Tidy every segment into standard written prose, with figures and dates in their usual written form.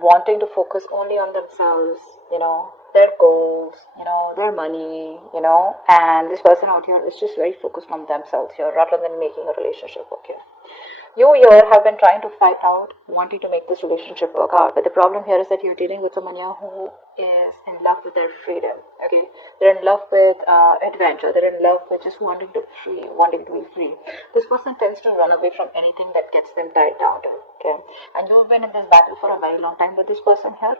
wanting to focus only on themselves, their goals, their money, and this person out here is just very focused on themselves here rather than making a relationship work here. You here have been trying to fight out, wanting to make this relationship work out, but the problem here is that you're dealing with someone here who is in love with their freedom, okay? They're in love with adventure, they're in love with just wanting to be free. This person tends to run away from anything that gets them tied down to, okay? And you've been in this battle for a very long time with this person here.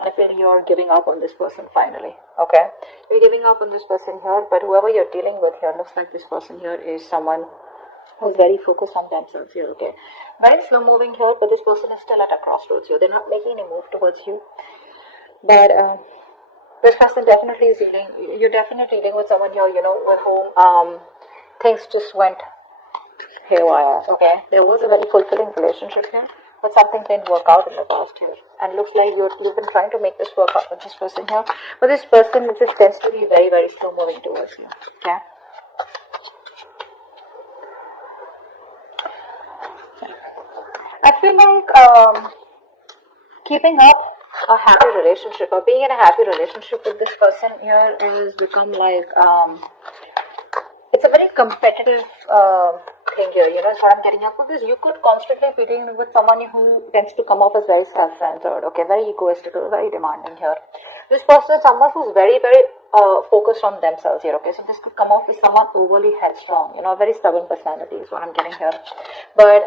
I feel you're giving up on this person finally, okay? You're giving up on this person here, but whoever you're dealing with here looks like this person here is someone who's very focused on themselves here, okay? Very slow moving here, but this person is still at a crossroads here. They're not making any move towards you. But this person definitely is dealing, you're definitely dealing with someone here, with whom things just went haywire, okay? There was a very fulfilling relationship here, but something didn't work out in the past here. And looks like you've been trying to make this work out with this person here. But this person just tends to be very, very slow moving towards you, okay? I feel like keeping up a happy relationship or being in a happy relationship with this person here is become like it's a very competitive thing here, is what I'm getting at, because you could constantly be dealing with someone who tends to come off as very self-centered, okay, very egoistical, very demanding here. This person is someone who's very, very focused on themselves here, okay, so this could come off as someone overly headstrong, a very stubborn personality is what I'm getting here. But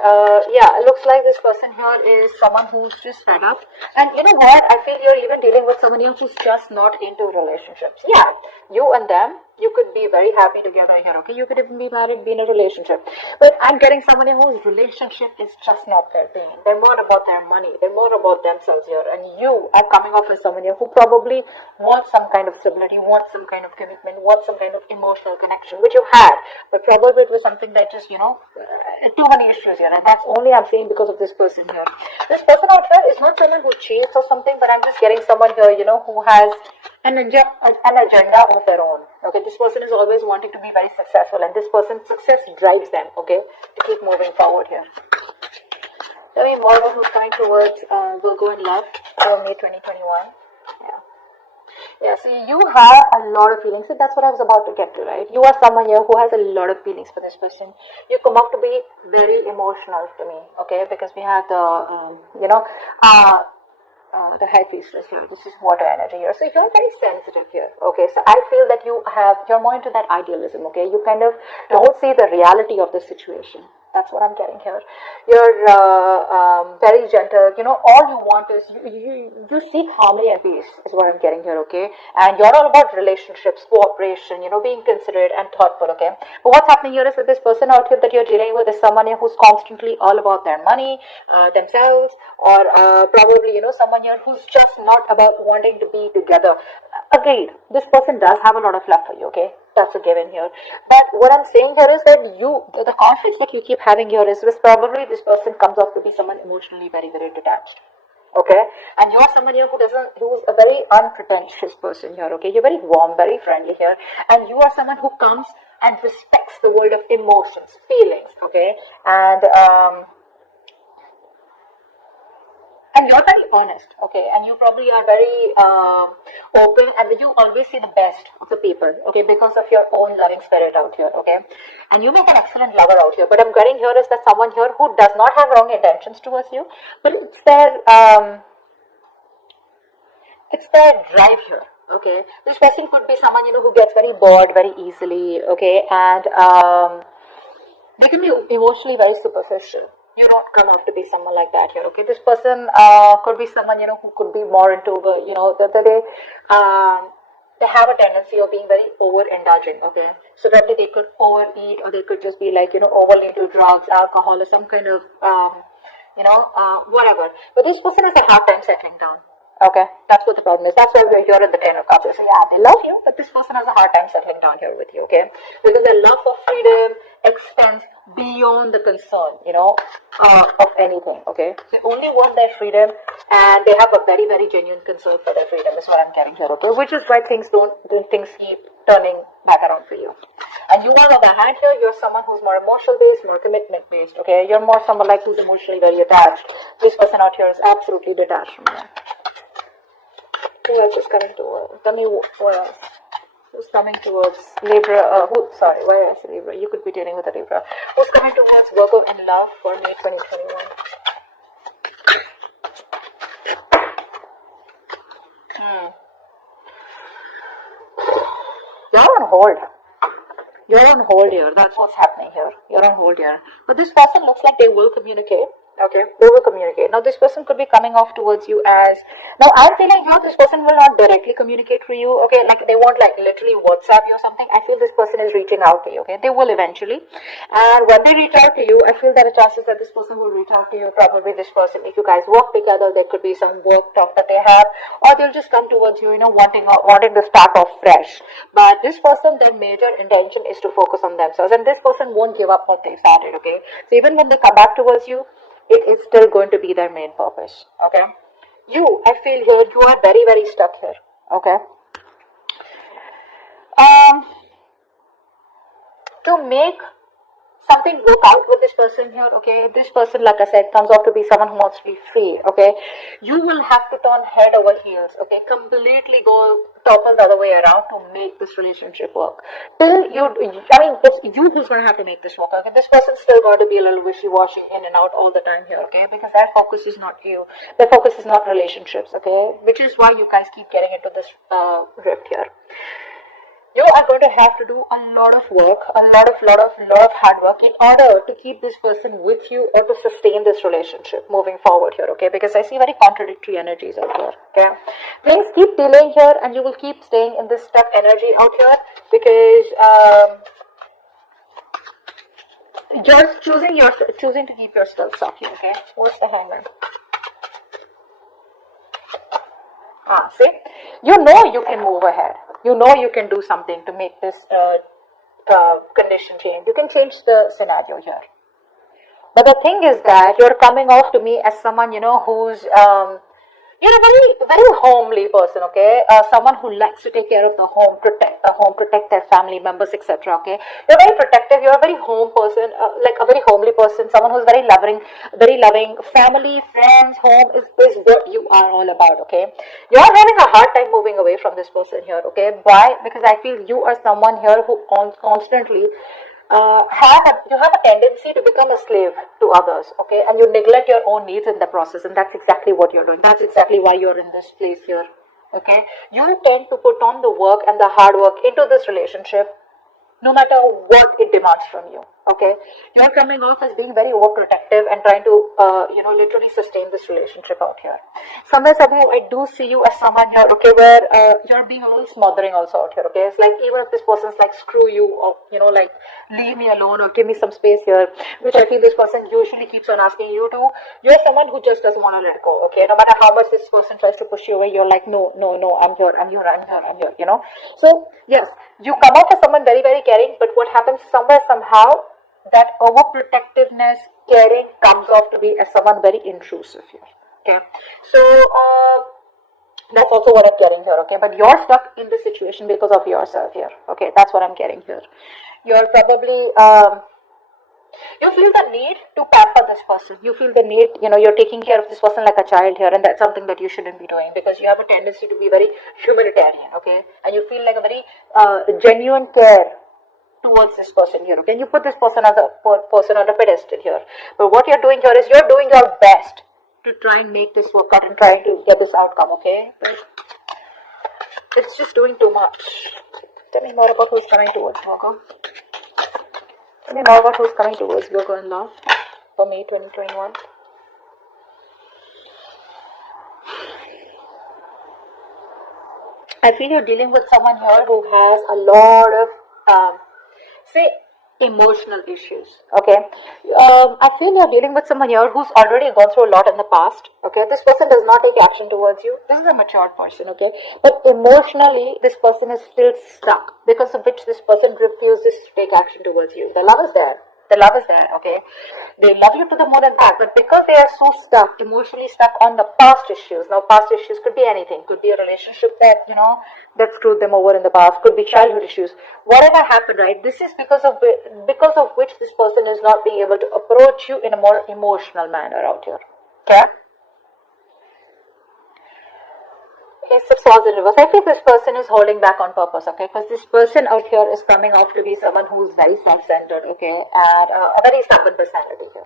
yeah, it looks like this person here is someone who's just fed up, and you know what, I feel you're even dealing with someone here who's just not into relationships. Yeah, you and them, you could be very happy together here, okay, you could even be married, be in a relationship, but I'm getting someone here whose relationship is just not their thing. They're more about their money, they're more about themselves here, and you are coming off as someone here who probably wants some kind of stability, wants some kind of commitment, wants some kind of emotional connection, which you had, but probably it was something that just, too many issues here, and that's only I'm saying because of this person here. This person out here is not someone who cheats or something, but I'm just getting someone here, who has an agenda of their own, okay? This person is always wanting to be very successful, and this person's success drives them, okay, to keep moving forward here. Tell me more about who's coming towards Virgo in love for May 2021. Yeah, so you have a lot of feelings. So that's what I was about to get to, right? You are someone here who has a lot of feelings for this person. You come off to be very emotional to me, okay? Because we have the, the high priestess here. This is water energy here. So you're very sensitive here, okay? So I feel that you're more into that idealism, okay? You kind of don't see the reality of the situation. That's what I'm getting here. You're very gentle. All you want is you seek harmony and peace is what I'm getting here, okay? And you're all about relationships, cooperation, being considerate and thoughtful, okay? But what's happening here is that this person out here that you're dealing with is someone here who's constantly all about their money, themselves, or probably, someone here who's just not about wanting to be together. Agreed, this person does have a lot of love for you, okay? That's a given here. But what I'm saying here is that the conflicts that you keep having here is probably this person comes off to be someone emotionally very, very detached. Okay? And you're someone here who's a very unpretentious person here, okay? You're very warm, very friendly here. And you are someone who comes and respects the world of emotions, feelings, okay? And you're very honest, okay, and you probably are very open, and you always see the best of the people, okay, because of your own loving spirit out here, okay, and you make an excellent lover out here. But I'm getting here is that someone here who does not have wrong intentions towards you, but it's their drive here, okay. This person could be someone who gets very bored very easily, okay, and they can be emotionally very superficial. You don't come off to be someone like that here, okay? This person could be someone, who could be more into, they have a tendency of being very overindulgent, okay? So probably they could overeat, or they could just be like, overly into drugs, alcohol, or some kind of, whatever. But this person has a hard time settling down. Okay, that's what the problem is. That's why we're here at the 10 of Cups. So yeah, they love you, but this person has a hard time settling down here with you, okay? Because their love for freedom extends beyond the concern, of anything, okay? They only want their freedom, and they have a very, very genuine concern for their freedom, is what I'm getting here, okay? Which is why things keep turning back around for you. And you, on the other hand, here, you're someone who's more emotional based, more commitment based, okay? You're more someone like who's emotionally very attached. This person out here is absolutely detached from you. Who else is coming towards? Tell me what else. Who's coming towards Libra? Why did I say Libra? You could be dealing with a Libra. Who's coming towards Virgo in love for May 2021? You're on hold. You're on hold here. That's what's happening here. You're on hold here. But this person looks like they will communicate. Okay, they will communicate. Now, this person could be coming off towards you as... Now, I'm feeling here this person will not directly communicate for you. Okay, like they won't like literally WhatsApp you or something. I feel this person is reaching out to you. Okay, they will eventually. And when they reach out to you, I feel there are chances that this person will reach out to you. Probably this person, if you guys work together, there could be some work talk that they have. Or they'll just come towards you, wanting to start off fresh. But this person, their major intention is to focus on themselves. And this person won't give up what they started. Okay, so even when they come back towards you, it is still going to be their main purpose, okay? I feel here, you are very, very stuck here, okay? To make something work out with this person here, okay? This person, like I said, comes off to be someone who wants to be free, okay? You will have to turn head over heels, okay? Completely go topple the other way around to make this relationship work. It's you who's going to have to make this work, okay? This person's still going to be a little wishy-washy in and out all the time here, okay? Because their focus is not you. Their focus is not relationships, okay? Which is why you guys keep getting into this rift here. You are going to have to do a lot of work, a lot of hard work in order to keep this person with you or to sustain this relationship moving forward here, okay? Because I see very contradictory energies out here, okay? Things keep delaying here and you will keep staying in this stuck energy out here because just choosing to keep yourself stuck here, okay? What's the Hangman? See? You can move ahead. You can do something to make this condition change. You can change the scenario here. But the thing is that you're coming off to me as someone, who's you're a very, very homely person, okay? Someone who likes to take care of the home, protect their family members, etc., okay? You're very protective, you're a very home person, like a very homely person, someone who's very loving. Family, friends, home is what you are all about, okay? You're having a hard time moving away from this person here, okay? Why? Because I feel you are someone here who constantly you have a tendency to become a slave to others, okay, and you neglect your own needs in the process, and that's exactly what you're doing. That's exactly why you're in this place here, okay? You tend to put on the work and the hard work into this relationship no matter what it demands from you, okay? You're coming off as being very overprotective and trying to, literally sustain this relationship out here. Somehow, I do see you as someone here, okay, where you're being a little smothering also out here, okay? It's like even if this person's like, screw you, or, like, leave me alone or give me some space here, which I feel this person usually keeps on asking you to, you're someone who just doesn't want to let go, okay? No matter how much this person tries to push you away, you're like, no, I'm here, So, yes, you come off as someone very, very caring, but what happens somehow, that overprotectiveness, caring comes off to be as someone very intrusive here, okay? So, that's also what I'm getting here, okay? But you're stuck in this situation because of yourself here, okay? That's what I'm getting here. You're probably, you feel the need to pamper this person. You feel the need, you're taking care of this person like a child here, and that's something that you shouldn't be doing because you have a tendency to be very humanitarian, okay? And you feel like a very genuine care towards this person here, okay? And you put this person as a person on a pedestal here. But what you're doing here is you're doing your best to try and make this work out and try to get this outcome, okay? But it's just doing too much. Tell me more about who's coming towards Virgo. Tell me more about who's coming towards Virgo in love for May 2021. I feel you're dealing with someone here who has a lot of, emotional issues, okay? I feel you're dealing with someone here who's already gone through a lot in the past, okay? This person does not take action towards you. This is a matured person, okay? But emotionally, this person is still stuck, because of which this person refuses to take action towards you. The love is there, The love is there, okay? They love you to the moon and back, but because they are so stuck, emotionally stuck on the past issues. Now, past issues could be anything. Could be a relationship that, that screwed them over in the past. Could be childhood issues. Whatever happened, right? This is because of which this person is not being able to approach you in a more emotional manner out here. Okay? Ace of Swords in reverse. I think this person is holding back on purpose, okay? Because this person out here is coming off to be someone who's very self-centered, okay? And a very stubborn personality here,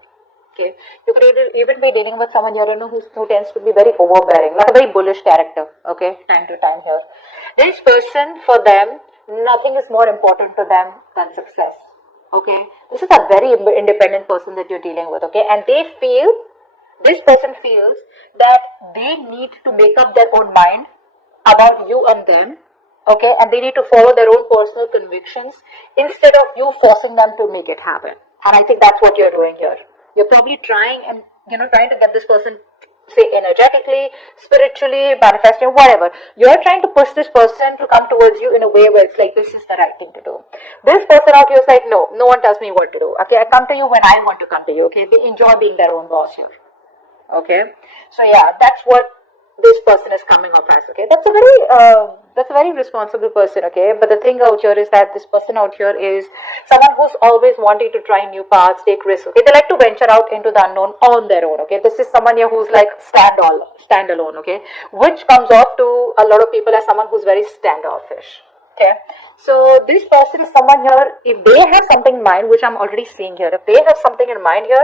okay? You could even be dealing with someone here, who tends to be very overbearing, like a very bullish character, okay? Time to time here. This person, for them, nothing is more important to them than success, okay? This is a very independent person that you're dealing with, okay? And this person feels that they need to make up their own mind about you and them, okay, and they need to follow their own personal convictions instead of you forcing them to make it happen. And I think that's what you're doing here. You're probably trying to get this person, say, energetically, spiritually, manifesting, whatever. You're trying to push this person to come towards you in a way where it's like, this is the right thing to do. This person out here is like, no one tells me what to do, okay? I come to you when I want to come to you, okay? They enjoy being their own boss here. Okay, so yeah, that's what this person is coming off as. Okay, that's a very responsible person. Okay, but the thing out here is that this person out here is someone who's always wanting to try new paths, take risks. Okay, they like to venture out into the unknown on their own. Okay, this is someone here who's like standalone. Okay, which comes off to a lot of people as someone who's very standoffish. Okay, so this person is someone here, if they have something in mind, which I'm already seeing here, if they have something in mind here,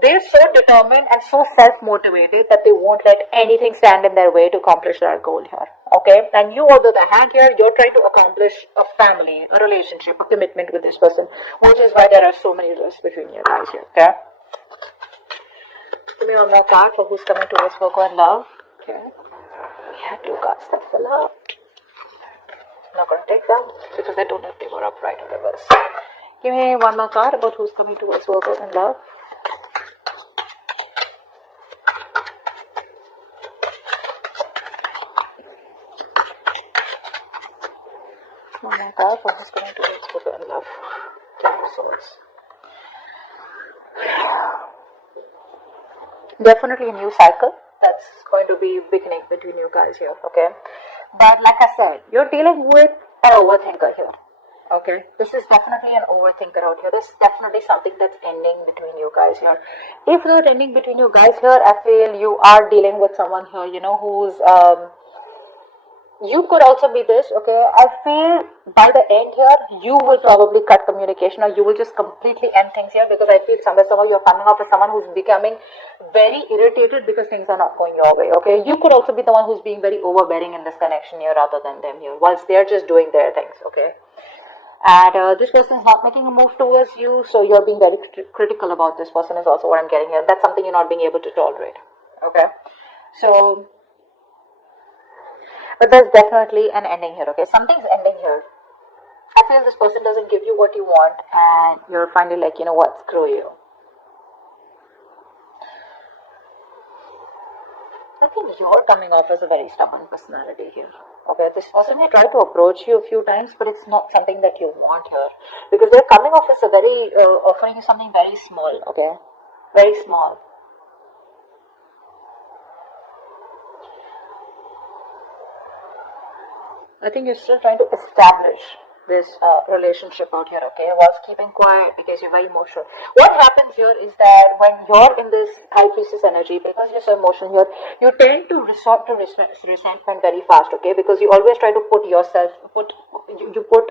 they're so determined and so self-motivated that they won't let anything stand in their way to accomplish their goal here. Okay? And you, on the other hand here, you're trying to accomplish a family, a relationship, a commitment with this person, which is why there are so many risks between you guys here. Okay? Give me one more card for who's coming towards Virgo and love. Okay? We had 2 cards. That's the love. I'm not going to take them because I don't know if they were upright or reverse. Give me one more card about who's coming towards Virgo and love. One more card for who's coming towards Virgo and love. 10 of Swords. Definitely a new cycle that's going to be beginning between you guys here, okay? But like I said, you're dealing with an overthinker here, okay? This is definitely an overthinker out here. This is definitely something that's ending between you guys here. If not ending between you guys here, I feel you are dealing with someone here, who's you could also be this, okay? I feel by the end here, you will probably cut communication, or you will just completely end things here, because I feel somehow you're coming off as someone who's becoming very irritated because things are not going your way, okay? You could also be the one who's being very overbearing in this connection here rather than them here, whilst they're just doing their things, okay? And this person is not making a move towards you, so you're being very critical about this person is also what I'm getting here. That's something you're not being able to tolerate, okay? So, but there's definitely an ending here, okay? Something's ending here. I feel this person doesn't give you what you want, and you're finally like, you know what, screw you. I think you're coming off as a very stubborn personality here, okay? This person may try to approach you a few times, but it's not something that you want here, because they're coming off as a very, offering you something very small, okay? Very small. I think you're still trying to establish this relationship out here, okay, whilst keeping quiet because you're very emotional. What happens here is that when you're in this high priestess energy, because you're so emotional here, you tend to resort to resentment very fast, okay, because you always try to put you put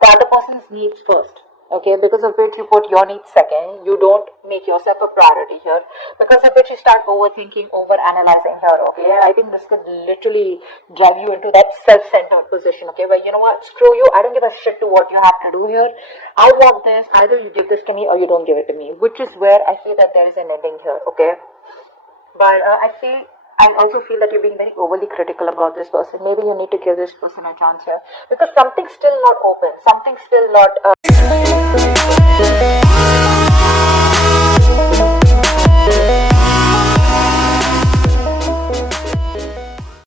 the other person's needs first, okay, because of which you put your needs second. You don't make yourself a priority here, because of which you start overthinking, over-analyzing here, okay? I think this could literally drive you into that self-centered position, okay, where, you know what, screw you, I don't give a shit to what you have to do here. I want this, either you give this to me or you don't give it to me, which is where I feel that there is an ending here, okay? But I also feel that you're being very overly critical about this person. Maybe you need to give this person a chance here, because something's still not open, something's still not